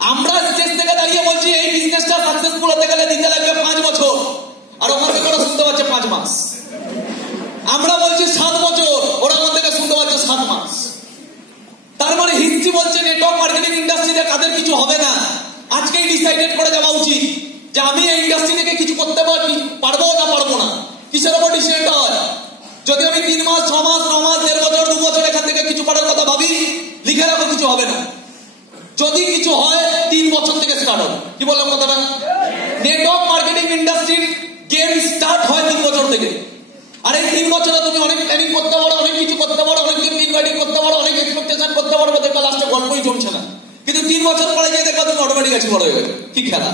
আমরা স্টেজ থেকে দাঁড়িয়ে বলছি এই বিজনেসটা সাকসেসফুল হতে গেলে দিতে লাগবে 5 বছর, আর ওখান থেকে ওরা শুনতে পাচ্ছে 5 মাস। আমরা বলছি 7 বছর, ওরা ওখান থেকে শুনতে পাচ্ছে 7 মাস। তার মানে হিস্ট্রি বলছে নেটওয়ার্ক মার্কেটিং ইন্ডাস্ট্রিতে কাদের কিছু হবে না। আজকেই ডিসাইডেড করে যাওয়া উচিত যে আমি এই ইন্ডাস্ট্রি থেকে কিছু করতে পারবো না পারবো না। কিসের উপর ডিসিশন হয়? যদি আমি 3 মাস 6 মাস 9 মাস 1.5 বছর 2 বছর এখান থেকে কিছু করার কথা ভাবি, লিখে রাখো কিছু হবে না। যদি কিছু হয় 3 বছর থেকে স্টার্ট হবে। কি বললাম কথাটা? নেটওয়ার্ক মার্কেটিং ইন্ডাস্ট্রির গেম স্টার্ট হয় 3 বছর থেকে। আর এই 3 বছরে তুমি অনেক প্ল্যানিং করতে পারো, অনেক কিছু করতে পারো, অনেক কিছু ইনভাইটিং করতে পারো, অনেক এক্সপেকটেশন করতে পারো, দেখো লাস্টে গল্পই জমছে না। কিন্তু 3 বছর পরে গিয়ে দেখো তুমি অটোমেটিক আছি বড় হয়ে গেছে। কি খেলা!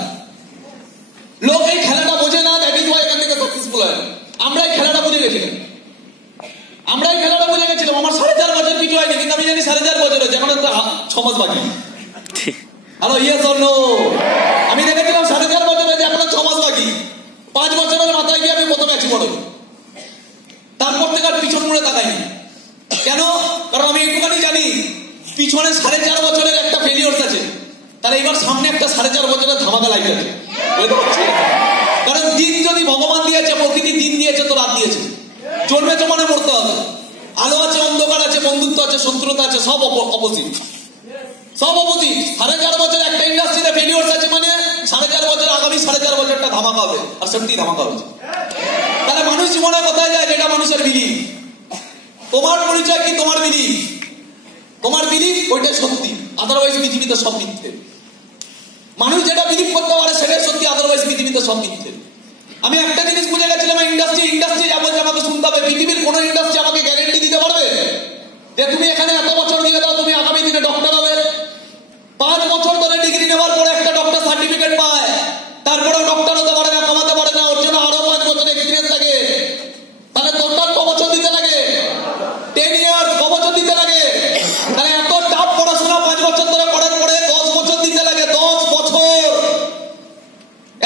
লোক এই খেলাটা বোঝে না, দ্যাট ইজ ওয়াই এখান থেকে সাকসেসফুল হয়। আমরা এই খেলাটা বুঝে গেছিলাম। আমার 4.5 বছর কিছু হয়নি, কিন্তু আমি জানি 4.5 বছর হয়েছে, এখন 6 মাস বাকি। Hello, yes or no? আমি দেখেছিলাম 4.5 বছর হয়েছে, এখন 6 মাস বাকি। 5 বছরের মাথায় গিয়ে আমি প্রথমে আছি বড়। তারপর থেকে আর পিছন মুড়ে তাকাইনি। কেন? কারণ আমি একটুখানি জানি পিছনে 4.5 বছরের একটা ফেলিওর আছে, তাহলে এবার সামনে একটা 4.5 বছরের ধামাকা লাইফ আছে। কারণ দিন যদি ভগবান দিয়েছে, প্রকৃতি দিন দিয়েছে তো রাত দিয়েছে, জন্মেছে মানে মরতে হবে। আলো আছে, অন্ধকার আছে, বন্ধুত্ব আছে, শত্রুতা আছে, সব অপোজিট, সব অপোজিট। 4.5 বছর একটা ইন্ডাস্ট্রিতে ফেলিওর আছে মানে 4.5 বছর আগামী 4.5 বছরটা ধামাকা হবে, আর সত্যি ধামাকা হচ্ছে। তাহলে মানুষ জীবনে কোথায় যায়? যেটা মানুষের বিলিফ। তোমার পরিচয় কি? তোমার বিলিফ। তোমার বিলিফ ওইটাই সত্যি, আদারওয়াইজ পৃথিবীতে সব মিথ্যে। মানুষ যেটা বিলিভ করতে পারে সেটাই সত্যি, আদারওয়াইজ পৃথিবীতে সব মিথ্যে। আমি একটা জিনিস বুঝে গেছিলাম, ইন্ডাস্ট্রি যা বলছে আমাকে শুনতে হবে। পৃথিবীর কোন ইন্ডাস্ট্রি আমাকে গ্যারেন্টি দিতে পারবে যে তুমি এখানে এত বছর দিয়ে দাও, তুমি আগামী দিনে ডক্টর হবে? 5 বছর ধরে ডিগ্রি নেওয়ার পরে একটা ডক্টর সার্টিফিকেট পায়, তারপরেও ডক্টর হতে পারে না, কমাতে পারে না, ওর জন্য আরো 5 বছর এক্সপিরিয়েন্স লাগে। তাহলে টোটাল ক বছর দিতে লাগে? 10 ইয়ার্স। ক বছর দিতে লাগে? তাহলে এত টাফ পড়াশোনা 5 বছর ধরে করার পরে 10 বছর দিতে লাগে। 10 বছর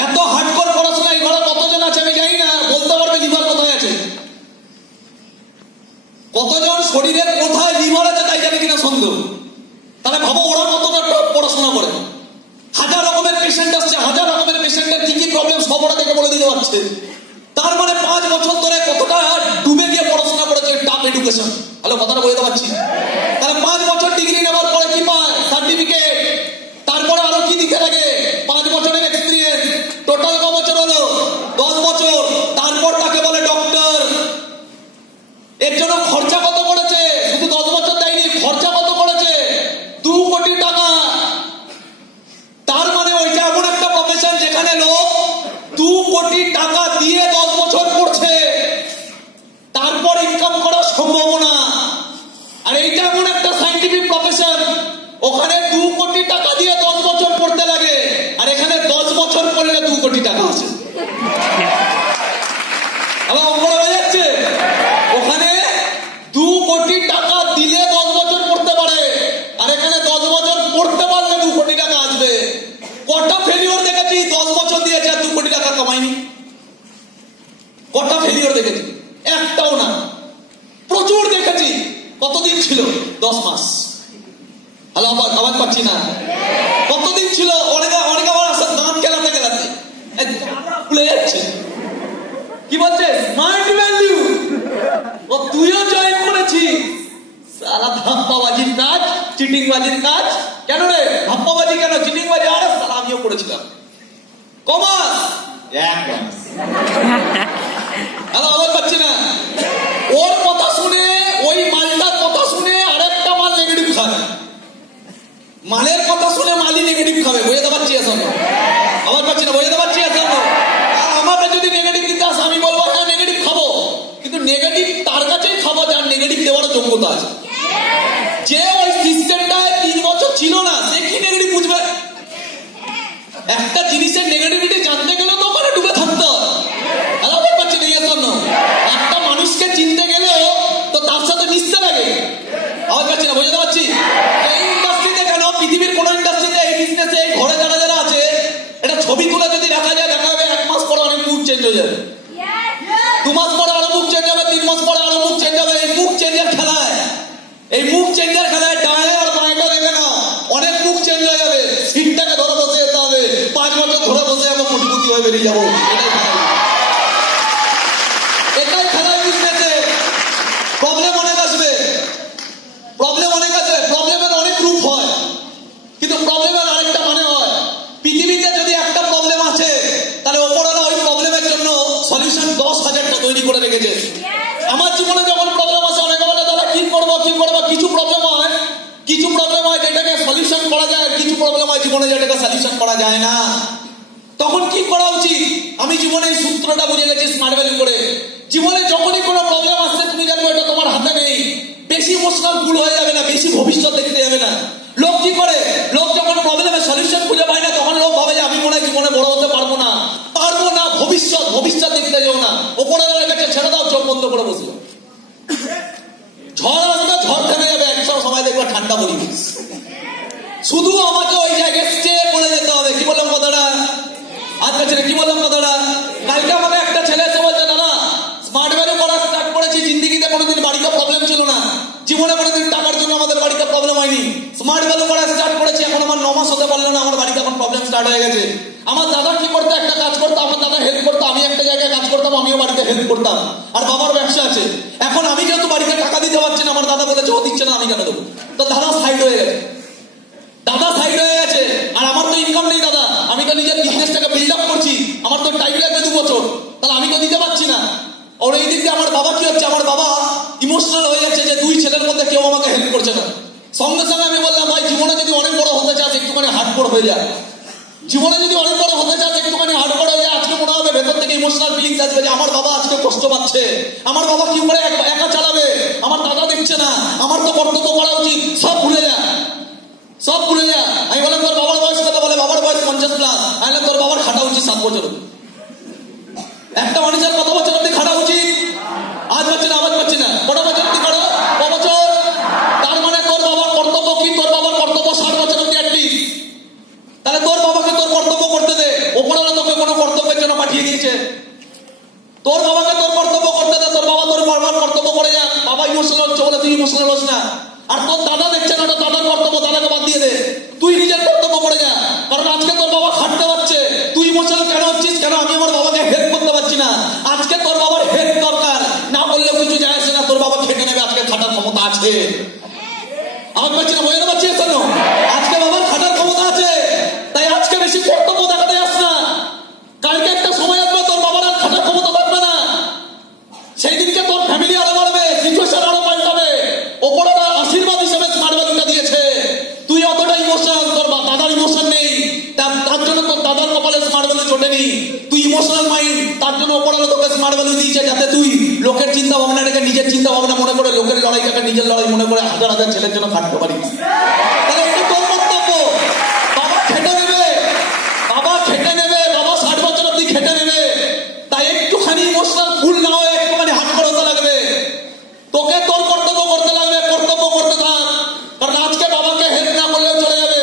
এত হার্ডকোর পড়াশোনা। এই ঘরে কতজন আছে আমি জানি না, বলতে পারবে লিভার কোথায় আছে? কতজন শরীরের কোথায় লিভার আছে তাই জানি কিনা সন্দেহ। তাহলে ভাবো ওরা কতটা টপ পড়াশোনা করে। 1000 রকমের পেশেন্ট আসছে, 1000 রকমের পেশেন্টের কি কি প্রবলেম সব ওরা থেকে বলে দিতে পারছে। তার মানে 5 বছর ধরে কতটা ডুবে গিয়ে পড়াশোনা করেছে, টাফ এডুকেশন। হ্যালো, কথাটা বলতে পারছি? তাহলে 5 বছর ডিগ্রি নেওয়ার পরে কি পায়? সার্টিফিকেট। তারপরে আরো কি দিতে লাগে? 5 বছরের এক্সপিরিয়েন্স। টোটাল ক বছর হলো? 10 বছর। তারপর তাকে বলে ডক্টর। এর জন্য খরচা কত করেছে? শুধু 10 বছর দেয়নি, খরচা কত করেছে? 2 কোটি টাকা। তার মানে ওইটা এমন একটা প্রফেশন যেখানে লোক 2 কোটি টাকা দিয়ে 10 বছর পড়ছে, তারপর ইনকাম করা সম্ভব না। আর এইটা এমন একটা সায়েন্টিফিক প্রফেশন, ওখানে 2 কোটি টাকা দিয়ে 10 বছর পড়তে লাগে, আর এখানে 10 বছর পড়লে 2 কোটি টাকা আছে। আমার অঙ্কটা হয়ে যাচ্ছে? ওখানে 2 কোটি টাকা দিলে 10 বছর পড়তে পারে, আর এখানে 10 বছর পড়তে পারলে 2 কোটি টাকা আসবে। কটা ফেলিওর দেখেছি 10 বছর দিয়েছে আর 2 কোটি টাকা কামায়নি? কটা ফেলিওর দেখেছি? একটাও না। প্রচুর দেখেছি। কতদিন ছিল? 10 মাস। হ্যালো, আওয়াজ পাচ্ছি না? কতদিন ছিল? অনেকে আবার দাঁত খেলাতে খেলাতে খুলে যাচ্ছে। কি বলছে? Smart value. ও তুইও জয়েন করেছিস? সারা ধাপ্পাবাজির কাজ, চিটিংবাজির কাজ। কেন রে ধাপ্পাবাজি? কেন চিটিংবাজি? আরে সালা আমিও করেছিলাম। কমাস 1 মাস। হ্যালো, আওয়াজ পাচ্ছি না? ওর কথা শুনে, ওই মালটার কথা শুনে আরেকটা মাল নেগেটিভ খায়। মালের কথা শুনে মালই নেগেটিভ খাবে। বোঝাতে পারছি এখন? আওয়াজ পাচ্ছি না? বোঝাতে পারছি এখন? আর আমাকে যদি নেগেটিভ দিতে আসে আমি বলবো হ্যাঁ নেগেটিভ খাবো, কিন্তু নেগেটিভ তার কাছেই খাবো যার নেগেটিভ দেওয়ার যোগ্যতা আছে। যে ওই সিস্টেমটায় 3 বছর ছিল না, সে কি নেগেটিভ বুঝবে? একটা জিনিসের নেগেটিভিটি জানতে গেলে তো ওখানে ডুবে থাকতে হয়। আলাদা পাচ্ছি না জন্য একটা মানুষকে চিনতে গেলেও তো তার সাথে মিশতে লাগে। আওয়াজ পাচ্ছি না? বোঝাতে পারছি? এই ইন্ডাস্ট্রিতে কেন, পৃথিবীর কোন ইন্ডাস্ট্রিতে, এই বিজনেসে, এই ঘরে যারা যারা আছে, এটা ছবি তুলে যদি দেখা যায়, দেখা যাবে 1 মাস পরে অনেক মুখ চেঞ্জ হয়ে যাবে, 2 মাস পরে আরো মুখ চেঞ্জ হবে, 3 মাস পরে আরো মুখ চেঞ্জ হবে। এই মুখ চেঞ্জের খেলায় বেরিয়ে যাবো। এটাই খেলায় বুঝতেছে। প্রবলেম অনেক আসবে, প্রবলেমের অনেক রূপ হয়, কিন্তু প্রবলেমের আরেকটা মানে হয়, পৃথিবীতে যদি একটা প্রবলেম আছে তাহলে ওপরওয়ালা ওই প্রবলেমের জন্য সলিউশন 10,000টা তৈরি করে রেখেছে। আমার জীবনে যখন প্রবলেম আসে অনেকে বলে দাদা কি করবো, কিছু প্রবলেম হয় যেটাকে সলিউশন করা যায়, আর কিছু প্রবলেম হয় জীবনে যেটাকে সলিউশন করা যায় না। তখন কি করা উচিত? আমি জীবনে এই সূত্রটা বুঝে গেছি স্মার্ট ভ্যালু করে। জীবনে যখনই কোনো প্রবলেম আসছে তুমি জানবো এটা তোমার হাতে নেই, বেশি ইমোশনাল ফুল হয়ে যাবে না, বেশি ভবিষ্যৎ দেখতে যাবে না। লোক কি করে, লোক যখন প্রবলেমের সলিউশন খুঁজে পায় না তখন লোক ভাবে যে আমি মনে হয় জীবনে বড় হতে পারবো না। ভবিষ্যৎ দেখতে যাও না, ওপরের কাছে ছেড়ে দাও, চোখ বন্ধ করে বসলো। ঝড় আসবে, ঝড় থেমে যাবে, একশো সময় দেখবে ঠান্ডা পরিবেশ। শুধু আমাকে ওই জায়গায় স্টে করে যেতে হবে। কি বললাম কথাটা? আজকে ছেলে কি বললাম কথাটা? কালকে আমাকে একটা ছেলে এসে বলছে দাদা স্মার্ট ভ্যালু করা স্টার্ট করেছি, জিন্দিগিতে কোনোদিন বাড়িতে প্রবলেম ছিল না, জীবনে কোনোদিন টাকার জন্য আমাদের বাড়িতে প্রবলেম হয়নি। স্মার্ট ভ্যালু করা স্টার্ট করেছি, এখন আমার 9 মাস হতে পারলো না, আমার বাড়িতে এখন প্রবলেম স্টার্ট হয়ে গেছে। আমার দাদা কি করতো, একটা কাজ করতো, আমার দাদা হেল্প করতো, আমি একটা জায়গায় কাজ করতাম, আমিও বাড়িতে হেল্প করতাম। আর বাবার ব্যবসা আছে, এখন আমি যেহেতু বাড়িতে টাকা দিতে পারছি না, আমার দাদা বলেছে ও দিচ্ছে না আমি কেন দেবো, তো দাদা সাইড হয়ে গেছে। আর আমার তো ইনকাম নেই দাদা, আমি তো নিজের বিজনেসটাকে বিল্ড আপ করছি, আমার তো টাইম লাগবে 2 বছর, তাহলে আমি তো দিতে পারছি না। আর এই দিক দিয়ে আমার বাবা কি হচ্ছে, আমার বাবা ইমোশনাল হয়ে যাচ্ছে যে 2 ছেলের মধ্যে কেউ আমাকে হেল্প করছে না। সঙ্গে সঙ্গে আমি বললাম ভাই জীবনে যদি অনেক বড় হতে চাস একটুখানি হার্ডকোর হয়ে যায়, আজকে মনে হবে ভেতর থেকে ইমোশনাল ফিলিংস আসবে যে আমার বাবা আজকে কষ্ট পাচ্ছে, আমার বাবা কি করে একা চালাবে, আমার দাদা দেখছে না, আমার তো কর্তব্য করা উচিত। সব ভুলে যা। আমি বললাম তোর বাবার বয়স কত? বলে বাবার বয়স 50+। আমি তোর বাবার খাটা উচিত 7 বছর। একটা মানুষের কত বছর অব্দি খাটা উচিত? আজ পাচ্ছি না কত বছর অব্দি খাটো? বছর। তার মানে তোর বাবার কর্তব্য কি? তোর বাবার কর্তব্য 60 বছর অব্দি অ্যাটলিস্ট। তাহলে তোর বাবাকে তোর কর্তব্য করতে দে। ওপরওয়ালা তোকে কোনো কর্তব্যের জন্য পাঠিয়ে দিয়েছে, তোর বাবাকে তোর কর্তব্য করতে দে। তোর বাবা তোর বাবার কর্তব্য করে যা। বাবা ইমোশনাল হচ্ছে বলে তুই ইমোশনাল হোস না। আর তোর দাদা দেখছে না, দাদার কর্তব্য, দাদাকে বাদ দিয়ে দে, তুই নিজের কর্তব্য করে যা। কারণ আজকে তোর বাবা খাটতে পারছে, তুই ইমোশনাল কেন হচ্ছিস? কেন আমি আমার বাবাকে হেল্প করতে পারছি না? আজকে তোর বাবার হেল্প দরকার, না বললে কিছু যায় আসে না, তোর বাবা খেটে নেবে, আজকে খাটার ক্ষমতা আছে। আমার পাচ্ছি না, বোঝাতে পারছি কেন? আজকে বাবার খাটার ক্ষমতা আছে, তাই আজকে বেশি কর্তব্য দেখাতে যাস না। কালকে একটা সময় আসবে তোর বাবার আর খাটার ক্ষমতা থাকবে না, সেই দিনকে তোর ফ্যামিলি আরো বাড়বে, সিচুয়েশন আরো পাল্টাবে। ওপরটা আশীর্বাদ হিসেবে স্মার্ট ভ্যালুটা দিয়েছে। তুই অতটা ইমোশনাল, তোর দাদার ইমোশন নেই, তার জন্য তোর দাদার কপালে স্মার্ট ভ্যালু জোটেনি। তুই ইমোশনাল মাইন্ড, তার জন্য ওপরওয়ালা তোকে স্মার্ট ভ্যালু দিয়েছে, যাতে তুই লোকের চিন্তা ভাবনা রেখে নিজের চিন্তা ভাবনা মনে করে, লোকের লড়াইটাকে নিজের লড়াই মনে করে হাজার হাজার ছেলের জন্য খাটতে পারিস। তাহলে এটা তোর কর্তব্য। বাবা খেটে নেবে, বাবা 60 বছর অব্দি খেটে নেবে। তাই একটুখানি ইমোশনাল ফুল না হয়ে একটুখানি হাত করে হতে লাগবে, তোকে তোর কর্তব্য করতে লাগবে, কর্তব্য করতে থাক। কারণ আজকে বাবাকে হেল্প না করলেও চলে যাবে,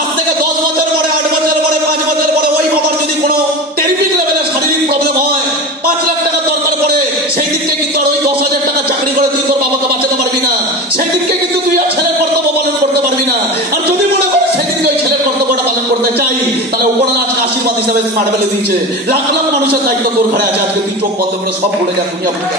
আজ থেকে 10 বছর পরে, 8 বছর পরে, 5 বছর পরে ওই বাবার যদি কোনো টেরিফিক লেভেলের শারীরিক প্রবলেম হয়, 5 লাখ টাকা দরকার পড়ে, সেই দিনকে কিন্তু আর ওই 10,000 টাকা চাকরি করে তুই তোর বাবাকে বাঁচাতে পারবি না। সেই দিনকে কিন্তু তুই আর ছেলের কর্তব্য পালন করতে পারবি না। আর যদি মনে করে সেদিনকে ওই ছেলের কর্তব্যটা পালন করতে চাই, তাহলে ওপরওয়ালা আজকে আশীর্বাদ হিসাবে স্মার্ট ভ্যালু দিয়েছে। লাখ লাখ মানুষের দায়িত্ব তোর ঘরে আছে, আজকে তুই চোখ বন্ধ করে সব ভুলে যা, দুনিয়া ভুলে যা।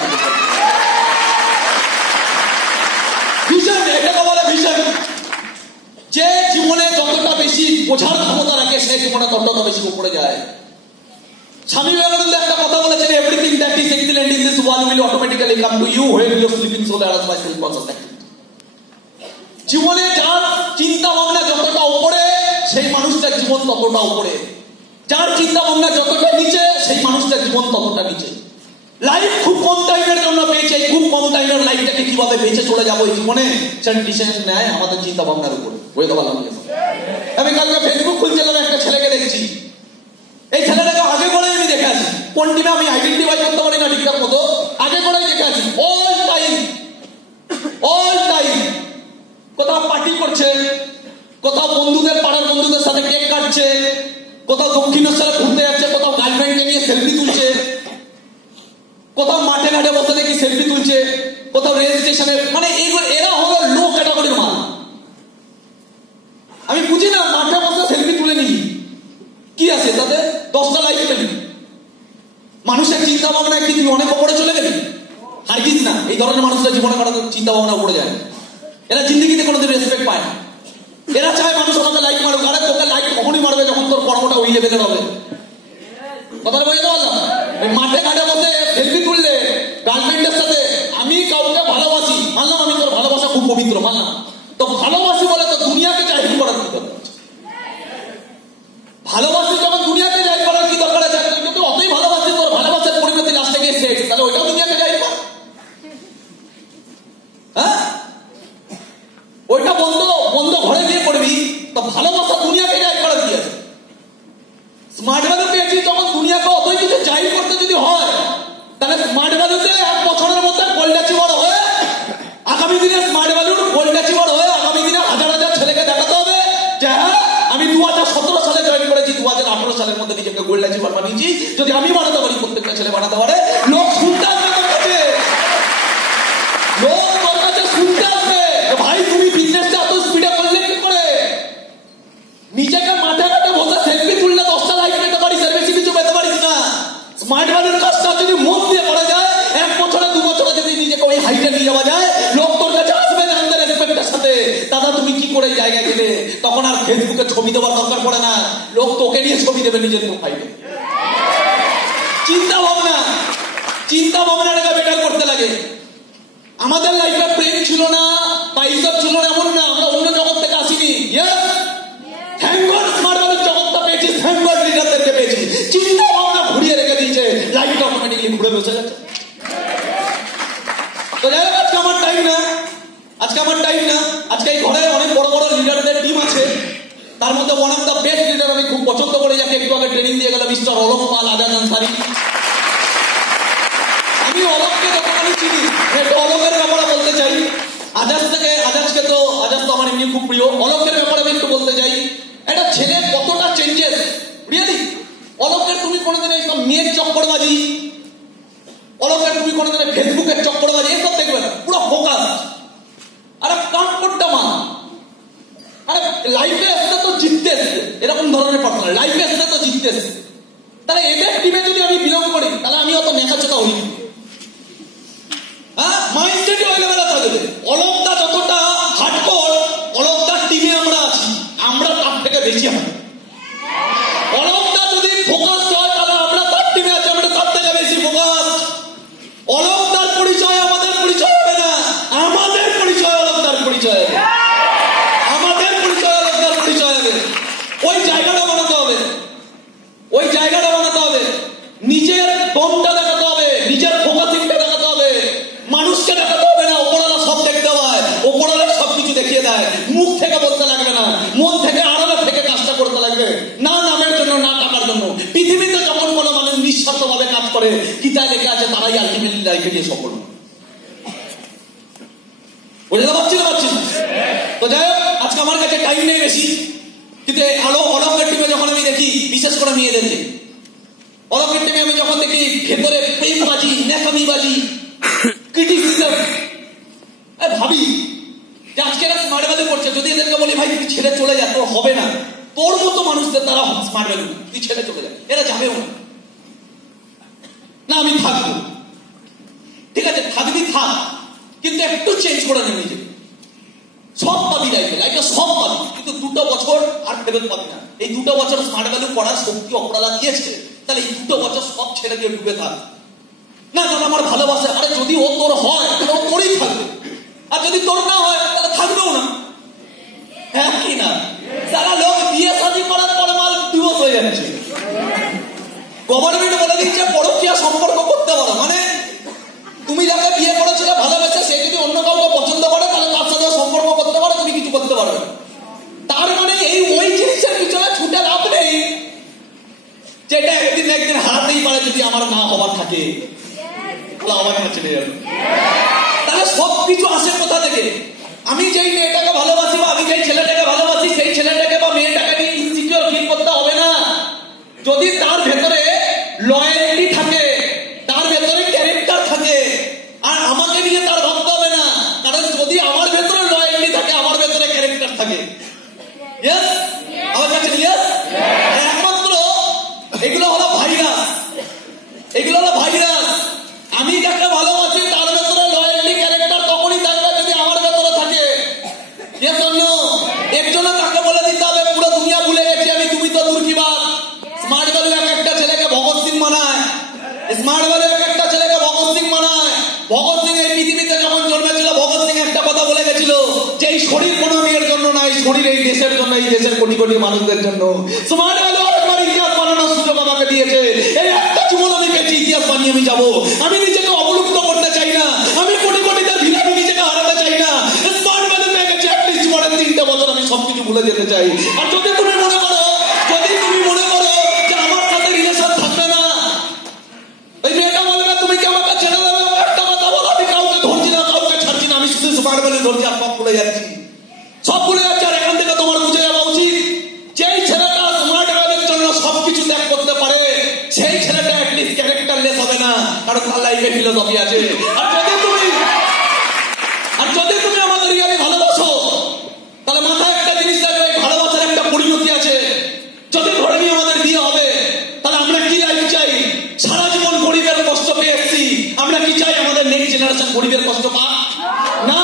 যে জীবনে যতটা বেশি বোঝার ক্ষমতা রাখে সে জীবনে ততটা বেশি উপরে যায়। স্বামী বিবেকানন্দ একটা কথা বলেছেন, everything that is excellent in this world will automatically come to you when your sleeping soul arise by self conscious activity. জীবনে যার চিন্তা ভাবনা যতটা উপরে সেই মানুষটার জীবন ততটা উপরে, যার চিন্তা ভাবনা যতটা নিচে সেই মানুষটার জীবন ততটা নিচে। লাইফ খুব কম টাইমের জন্য পেয়েছে, খুব কম টাইমের লাইফটাকে কিভাবে বেঁচে চলে যাবো এই জীবনে সেটা ডিসিশন নেয় আমাদের চিন্তা ভাবনার উপরে। বুঝতে পারলাম? আমি কালকে ফেসবুক খুলছিলাম, একটা ছেলেকে দেখছি, এই ছেলেটাকে আগে করে আমি দেখে আছি, কোন টিমে আমি আইডেন্টিফাই করতে পারি না ঠিকঠাক মতো, আগে করেই দেখে আছি। অল টাইম কোথাও পার্টি করছে, কোথাও বন্ধুদের, পাড়ার বন্ধুদের সাথে কেক কাটছে, কোথাও দক্ষিণেশ্বরে ঘুরতে যাচ্ছে, কোথাও গার্লফ্রেন্ডকে নিয়ে সেলফি তুলছে, কোথাও মাঠে ঘাটে বসে দেখি সেলফি তুলছে, কোথাও রেল স্টেশনে। মানে এরা হলো লো ক্যাটাগরির মাল। আমি বুঝি না, মাঠে বসে সেলফি তুলে নি কি আছে তাদের? 10টা লাইক পেলি, মানুষের চিন্তা ভাবনা কি তুই অনেক উপরে চলে গেলি? হারগিস না, এই ধরনের মানুষরা জীবনে কারো চিন্তা ভাবনা উপরে যায়। এরা জিন্দগিতে কোনোদিন রেসপেক্ট পায় না। এরা চায় মানুষ আমাকে লাইক মারুক। আরে তোকে লাইক কখনই মারবে যখন তোর কর্মটা ওই লেভেলের হবে। কথাটা বুঝতে পারলাম? মাঠে ঘাটে বসে সেলফি তুললে গার্লফ্রেন্ডের সাথে, আমি কাউকে ভালোবাসি মানলাম, আমি তোর ভালোবাসা খুব পবিত্র মানলাম, তো ভালোবাসি বলে তো দুনিয়াকে জাহির করার কি দরকার? ভালোবাসি যখন দুনিয়াকে জাহির করার কি দরকার আছে? তুই যদি অতই ভালোবাসি, তোর ভালোবাসার পরিণতি লাস্টে গিয়ে সেক্স, তাহলে ওইটাও দুনিয়াকে জাহির কর। হ্যাঁ, ওইটা বন্ধ বন্ধ ঘরে গিয়ে করবি, তো ভালোবাসা দুনিয়াকে জাহির করার কি আছে? স্মার্ট ভ্যালু পেয়েছি যখন দুনিয়াকে অতই কিছু জাহির করতে যদি হয়, তাহলে স্মার্ট ভ্যালুতে 1 বছরের মধ্যে গোল্ড অ্যাচিভার হয়ে, আগামী দিনে স্মার্ট ভ্যালুর গোল্ড অ্যাচিভার হয়ে আগামী দিনে হাজার হাজার ছেলেকে দেখাতে হবে যে হ্যাঁ আমি 2017 সালে জয়েন করেছি, 2018 সালের মধ্যে নিজেকে গোল্ড অ্যাচিভার বানিয়েছি। যদি আমি বানাতে পারি, প্রত্যেকটা ছেলে বানাতে পারে, লোক শুনতে আসবে তোর কাছে, লোক তোর কাছে শুনতে আসবে ভাই তুমি বিজনেসটা এত স্পিডে করলে কি করে? নিজেকে মাঠে ঘাটে বসে সেলফি তুললে 10টা লাইক পেতে পারিস, এর বেশি কিছু পেতে পারিস না। স্মার্ট ভ্যালুর কাজটা যদি মন দিয়ে করা যায়, 1 বছরে 2 বছরে যদি নিজেকে ওই হাইটে নিয়ে যাওয়া যায়, লোক তোর কাছে আসবে জানতে রেসপেক্টের সাথে, দাদা তুমি কি করে এই জায়গায় গেলে। তখন আর ফেসবুকে ছবি দেওয়ার দরকার পড়ে না, লোক তোকে নিয়ে ছবি দেবে নিজের প্রোফাইলে। চিন্তা ভাবনাটাকে বেটার করতে লাগে। আমাদের লাইফে প্রেম ছিল না, পয়সা ছিল না এমন না, আমরা অন্য জগৎ থেকে আসিনি। থ্যাংক গড স্মার্ট ভ্যালুর জগৎটা পেয়েছি, থ্যাংক গড লিডারদেরকে পেয়েছি। চিন্তা ভাবনা ঘুরিয়ে রেখে দিয়েছে, লাইফটা অটোমেটিকলি ঘুরে বসে যাচ্ছে। তো যাই হোক, আজকে আমার টাইম না, আজকে এই ঘরে অনেক বড় বড় লিডারদের টিম আছে। তার মধ্যে one of the best leader আমি খুব পছন্দ করে, যাকে একটু আগে ট্রেনিং দিয়ে গেল, মিস্টার অলক পাল আজাদ আনসারি। আমি অলককে যতখানি চিনি, অলকের ব্যাপারে বলতে চাই। আজাজকে তো আমার এমনি খুব প্রিয়। অলকের ব্যাপারে আমি একটু বলতে চাই, একটা ছেলে কতটা চেঞ্জেস রিয়েলি। অলকের তুমি কোনোদিন এইসব মেয়ের চক্করবাজি, অলকের তুমি কোনোদিন ফেসবুকের চক্করবাজি এসব দেখবে না, পুরো ফোকাস। আরে কাট করতে মা, আরে লাইফে আসতে তো জিততে এসছে, এরকম ধরনের পার্সোনাল লাইফে আসতে তো জিততে এসছে। তাহলে এদের টিমে যদি আমি বিলং করি, তাহলে আমি অত নেকাচোকা হই। হ্যাঁ, মাইন্ডসেটই ওই লেভেলে থাকবে। অলকদা যতটা হার্ডকোর, অলকদার টিমে আমরা আছি, আমরা তার থেকে বেশি হবে। অলকদা যদি ফোকাস হয়, তাহলে আমরা তার টিমে আছি, আমরা তার থেকে বেশি ফোকাস। অলকদার পরিচয় আমাদের পরিচয় হবে না, আমাদের পরিচয় অলকদার পরিচয় হবে, আমাদের পরিচয় অলকদার পরিচয় হবে। ওই জায়গাটা বানাতে হবে, ওই জায়গাটা বানাতে হবে। নিজের দমটা দেখাতে হবে, নিজের ফোকাসিংটা দেখাতে হবে। মানুষকে দেখাতে হবে না, ওপরওয়ালা সব দেখতে হয়, ওপরওয়ালা সবকিছু দেখিয়ে দেয়। মুখ থেকে বলতে লাগবে না, মন থেকে আড়ালে থেকে কাজটা করতে লাগবে। না নামের জন্য, না টাকার জন্য। পৃথিবীতে যখন কোনো মানুষ নিঃস্বার্থভাবে কাজ করে, গীতায় লেখা আছে, তারাই আলটিমেটলি লাইফে গিয়ে সফল। বুঝতে পারছি না? তো যাই হোক, আজকে আমার কাছে টাইম নেই বেশি, কিন্তু অলকের টিমে যখন আমি দেখি, বিশেষ করে মেয়েদেরকে, অলকের টিমে আমি যখন দেখি ভেতরে প্রেমবাজি, নেকামিবাজি, ক্রিটিসিজম, ভাবি যে আজকে এরা স্মার্ট ভ্যালু করছে। যদি এদেরকে বলি ভাই তুই ছেড়ে চলে যা, তোর হবে না, তোর মতো মানুষদের দ্বারা স্মার্ট ভ্যালু, তুই ছেড়ে চলে যা, এরা যাবেও না। আমি থাকবো, ঠিক আছে থাকবি থাক, কিন্তু একটু চেঞ্জ করে নেবে নিজে। সব পাবি লাইফে সব পাবি, কিন্তু 2 বছর আর ফেরত পাবি না। এই 2 বছর স্মার্ট ভ্যালু করার শক্তি অপরাধ দিয়েছে, তাহলে এই 2 বছর সব ছেড়ে দিয়ে ডুবে থাক না। তাহলে আমার ভালোবাসা, আরে যদি ও তোর হয় তাহলে ও তোরই থাকবে, আর যদি তোর না হয় তাহলে থাকবেও না। হ্যাঁ কি না? সারা লোক বিয়ে শাদী করার পর মাল ডিভোর্স হয়ে যাচ্ছে। গভর্নমেন্ট বলে দিচ্ছে পরকীয়া সম্পর্ক করতে পারো, মানে তুমি যাকে বিয়ে করেছিলে ভালোবেসে, সে যদি অন্য কাউকে পছন্দ করে, তাহলে তার সাথে সম্পর্ক করতে পারো, তুমি কিছু করতে পারো। তার মানে এই ওই জিনিসের পিছনে ছুটে লাভ নেই, যেটা একদিন একদিন হারাতেই পারে যদি আমার না হবার থাকে। আমার কাছে চলে যাবে, তাহলে সবকিছু আসে কোথা থেকে? আমি যেই মেয়েটাকে ভালোবাসি বা আমি যেই ছেলেটাকে ভালোবাসি, সেই ছেলেটাকে বা মেয়েটাকে নিয়ে ইনসিকিউর ফিল করতে হবে না। যদি তার ভেতরে লয়ালিটি থাকে, তার ভেতরে ক্যারেক্টার থাকে, আর আমাকে নিয়ে তার ভাবতে হবে না। কারণ যদি আমার ভেতরে লয়ালিটি থাকে, আমার ভেতরে ক্যারেক্টার থাকে, ইয়েস আমার কাছে ইয়েস। একমাত্র এগুলো হলো ভাইরাস, এগুলো জীবনের জন্য। স্মার্ট ভ্যালু আরেকবার ইতিহাস বানানোর সুযোগ আমাকে দিয়েছে। এই একটা জীবন আমি পেয়েছি, ইতিহাস বানিয়ে আমি যাবো। আমি নিজেকে অবলুপ্ত করতে চাই না, আমি কোটি কোটিতে ভিড়ে আমি নিজেকে হারাতে চাই না। স্মার্ট ভ্যালু পেয়ে গেছে, অ্যাটলিস্ট জীবনের 3টে বছর আমি সবকিছু ভুলে যেতে চাই। আর যদি তুমি মনে করো যে আমার সাথে রিলেশন থাকবে না, ওই মেয়েটা বলবে তুমি কি আমাকে ছেড়ে দেবে, একটা কথা বলো, আমি কাউকে ধরছি না, কাউকে ছাড়ছি না, আমি শুধু স্মার্ট ভ্যালু ধরছি আর সব ভুলে যাচ্ছি, সব ভুলে যাচ্ছে। আর এখান থেকে তোমার বুঝে যাওয়া উচিত, যেই ছেলেটা স্মার্ট ভ্যালুর জন্য সবকিছু ত্যাগ করতে পারে সেই ছেলেটা অ্যাটলিস্ট ক্যারেক্টারলেস হবে না, কারণ তার লাইফে ফিলোসফি আছে। আর যদি তুমি আমাদের রিয়ালি ভালোবাসো, তাহলে মাথায় একটা জিনিস থাকবে, ভালোবাসার একটা পরিণতি আছে। যদি ধরে নিয়ে আমাদের বিয়ে হবে, তাহলে আমরা কি লাইফ চাই? সারা জীবন গরিবের কষ্ট পেয়ে এসেছি, আমরা কি চাই আমাদের নেক্সট জেনারেশন গরিবের কষ্ট পাক? না,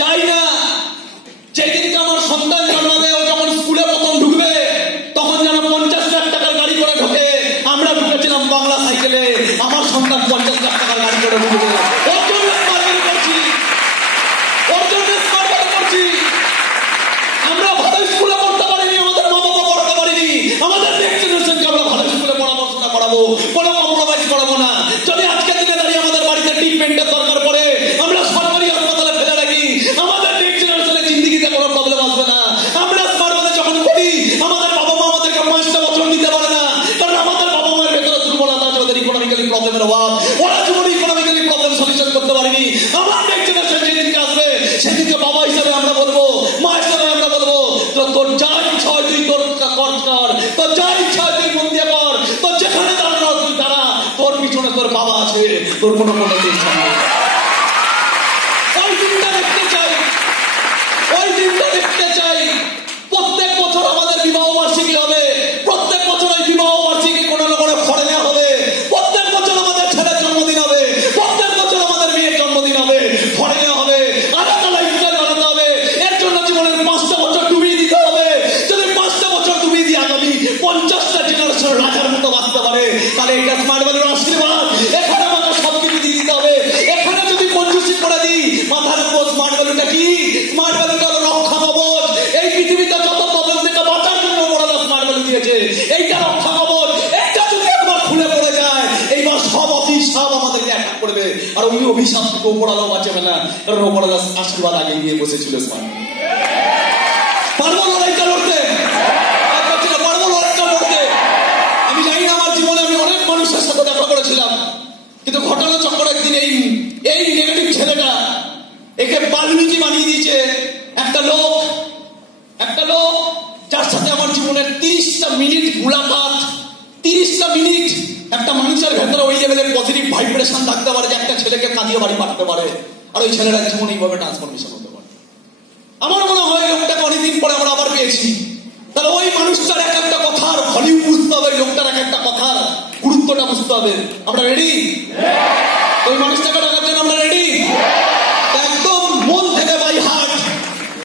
চাই না। যেদিনকে আমার সন্তান জন্মাবে, ও যখন স্কুলে প্রথম ঢুকবে, তখন যেন 50 লাখ টাকার গাড়ি করে ঢোকে। আমরা ঢুকেছিলাম বাংলা সাইকেলে, আমার সন্তান 50 লাখ টাকার গাড়ি করে ঢুকবে। ওর জন্য স্মার্ট ভ্যালু করছি। আমরা ভালো স্কুলে পড়তে পারিনি, আমাদের মা বাবা পড়াতে পারিনি, আমাদের নেক্সট জেনারেশনকে আমরা ভালো স্কুলে পড়াশোনা করাবো, কোনো কম্প্রোমাইজ করাবো না। যদি আজকের দিনে দাঁড়িয়ে আমাদের বাড়িতে ট্রিটমেন্টের দরকার পড়ে, আমরা সরকারি হাসপাতালে ফেলে রাখি, আমাদের নেক্সট জেনারেশনের জিন্দিগিতে কোনো প্রবলেম আসবে না। আমরা স্মার্ট ভ্যালু যখন করি, আমাদের বাবা মা আমাদেরকে 5টা বছর দিতে পারে না, কারণ আমাদের বাবা মায়ের ভেতরে দুর্বলতা আছে, ওদের ইকোনমিক্যালি প্রবলেমের অভাব, ওরা জীবনে ইকোনমিক্যালি প্রবলেম সলিউশন করতে পারেনি। আমার নেক্সট জেনারেশন যেদিনকে আসবে, সেদিনকে বাবা হিসাবে আমরা বলবো, মা হিসাবে আমরা বলবো, তোর যা ইচ্ছা হয় তুই তোর খরচ কর, তোর যা ইচ্ছা হয় তুই মন দিয়ে কর, তোর যেখানে দাঁড়ানো তুই দাঁড়া, তোর পিছনে তোর বাবা আছে, তোর কোনো চিন্তা নেই। ওই দিনটা দেখতে চাই, ওই দিনটা দেখতে চাই। প্রত্যেক বছর আমাদের বিবাহ বার্ষিকী হবে, প্রত্যেক বছর ওই বিবাহ বার্ষিকী কোনো না কোনো ফড়ে নেওয়া হবে, প্রত্যেক বছর আমাদের ছেলের জন্মদিন হবে, প্রত্যেক বছর আমাদের মেয়ের জন্মদিন হবে, ফড়ে নেওয়া হবে, আলাদা লাইফস্টাইল বানাতে হবে। এর জন্য জীবনের 5টা বছর ডুবিয়ে দিতে হবে। যদি 5টা বছর ডুবিয়ে দিয়ে আগামী 50টা জেনারেশন রাজার মতো বাঁচতে পারে, তাহলে এটা স্মার্ট ভ্যালুর আশীর্বাদ। এখানে আমাকে সবকিছু দিয়ে দিতে হবে। এখানে যদি কঞ্জুসি করে দিই, মাথার উপর স্মার্ট ভ্যালুটা কি? স্মার্ট ভ্যালুটা হলো রক্ষা কবচ। এই পৃথিবীতে যত প্রবলেম থেকে বাঁচার জন্য ওরা স্মার্ট ভ্যালু দিয়েছে, এইটা রক্ষা কবচ। একটা যদি একবার খুলে পড়ে যায়, এইবার সব অভিশাপ আমাদেরকে অ্যাটাক করবে, আর ওই অভিশাপ থেকে ওপরালাও বাঁচাবে না, কারণ ওপরালার আশীর্বাদ আগে গিয়ে বসেছিল স্মার্ট ভ্যালু। পারবো লড়াইটা লড়তে, পারবো লড়াইটা লড়তে। আমি জানি না, আমার জীবনে আমি অনেক মানুষের সাথে দেখা করেছিলাম, কিন্তু ঘটনা চক্কর একদিন এই নেগেটিভ ছেলেটা, একে বাল্মীকি বানিয়ে দিয়েছে একটা লোক যার সাথে আমার জীবনের 30টা মিনিট মুলাকাত। 30টা মিনিট একটা মানুষের ভেতরে ওই লেভেলের পজিটিভ ভাইব্রেশন থাকতে পারে যে একটা ছেলেকে কাঁদিয়ে বাড়ি পাঠাতে পারে, আর ওই ছেলেটার জীবন এইভাবে ট্রান্সফরমেশন হতে পারে। আমার মনে হয় লোকটাকে অনেকদিন পরে আমরা আবার পেয়েছি। তাহলে ওই মানুষটার এক একটা কথার ভলিউম বুঝতে হবে, লোকটার এক একটা কথার গুরুত্বটা বুঝতে হবে। আমরা রেডি? ওই মানুষটাকে ডাকার জন্য